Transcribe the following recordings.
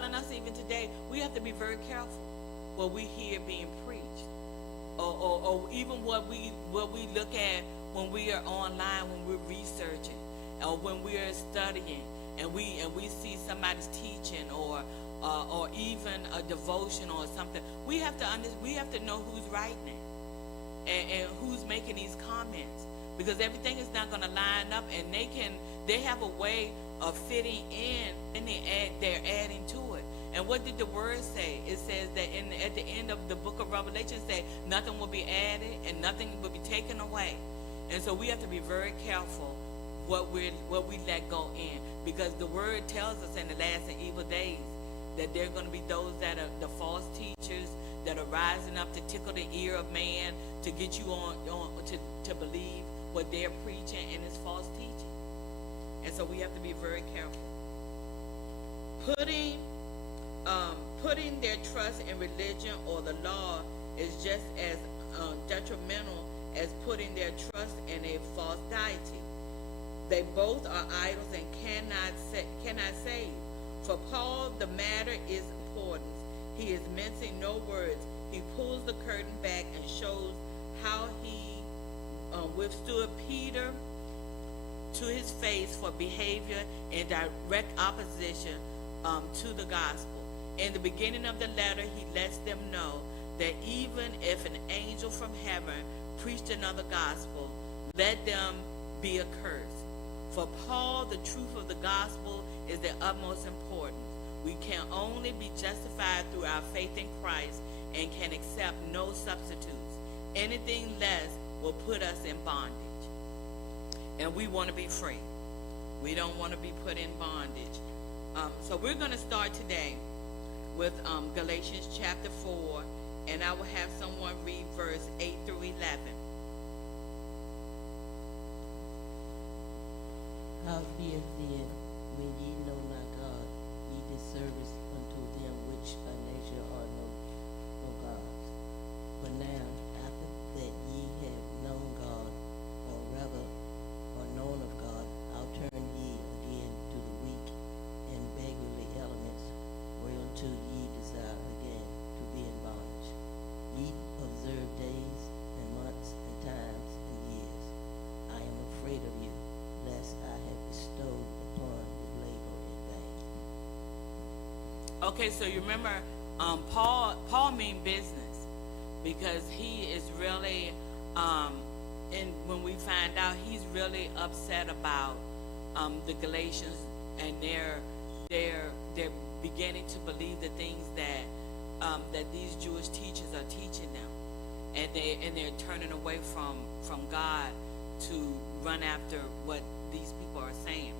telling us even today, we have to be very careful what we hear being preached, or even what we look at when we are online, when we're researching, or when we are studying, and we see somebody's teaching, or even a devotion or something. We have to know who's writing it, and who's making these comments, because everything is not going to line up, and they have a way of fitting in, and they're adding to it. And what did the word say? It says that at the end of the book of Revelation, it says nothing will be added and nothing will be taken away. And so we have to be very careful what we let go in, because the word tells us in the last and evil days that there are going to be those that are the false teachers that are rising up to tickle the ear of man, to get you on to believe what they're preaching and it's false teaching. And so we have to be very careful. Putting their trust in religion or the law is just as detrimental as putting their trust in a false deity. They both are idols and cannot save. For Paul, the matter is important. He is mincing no words. He pulls the curtain back and shows how he withstood Peter to his face for behavior in direct opposition to the gospel. In the beginning of the letter, he lets them know that even if an angel from heaven preached another gospel, let them be accursed. For Paul, the truth of the gospel is the utmost importance. We can only be justified through our faith in Christ and can accept no substitutes. Anything less will put us in bondage. And we want to be free. We don't want to be put in bondage. So we're going to start today with Galatians chapter 4, and I will have someone read verse 8 through 11. Howbeit then, when ye know not God, ye did service unto them which by nature are no gods. But now, after that ye have known God, or rather are known of God, outturn ye again to the weak and beggarly elements, whereunto ye desire again to be in bondage. Ye observe days and months and times and years. I am afraid of you, lest I have bestowed upon you labor in vain. Okay, so you remember Paul mean business, because he is really and when we find out, he's really upset about the Galatians, and they're beginning to believe the things that these Jewish teachers are teaching them, and they're turning away from God to run after what these people are saying.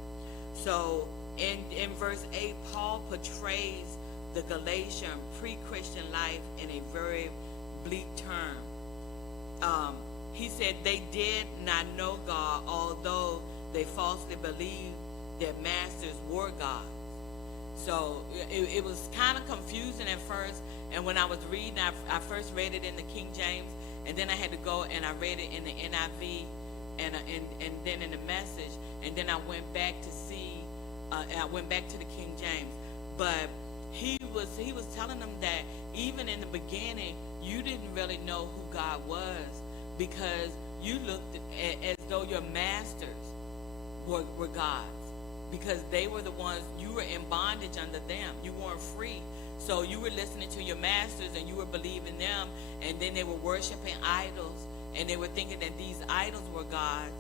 So in verse 8, Paul portrays the Galatian pre-Christian life in a very bleak term. He said they did not know God, although they falsely believed their masters were gods. So it was kind of confusing at first. And when I was reading, I first read it in the King James, and then I had to go and I read it in the NIV, and then in the Message, and then I went back to see. I went back to the King James. But he was telling them that even in the beginning, you didn't really know who God was, because you looked as though your masters were gods, because they were the ones, you were in bondage under them. You weren't free. So you were listening to your masters and you were believing them, and then they were worshiping idols, and they were thinking that these idols were gods.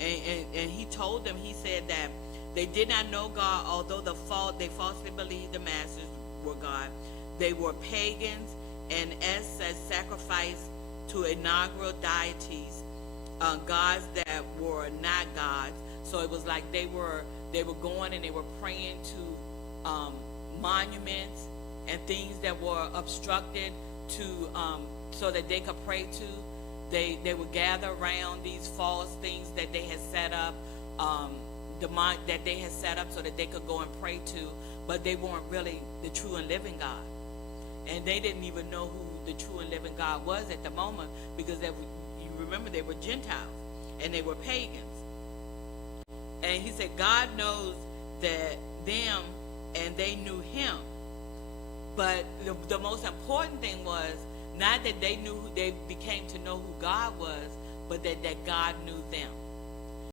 And he told them, he said that they did not know God, although they falsely believed the masters were God. They were pagans, and as such sacrificed to inaugural deities, gods that were not gods. So it was like they were going and they were praying to monuments and things that were obstructed to so that they could pray to. They would gather around these false things that they had set up, that they had set up so that they could go and pray to, but they weren't really the true and living God. And they didn't even know who the true and living God was at the moment, because you remember they were Gentiles and they were pagans. And he said God knows that them, and they knew him. But the most important thing was not that they became to know who God was, but that God knew them.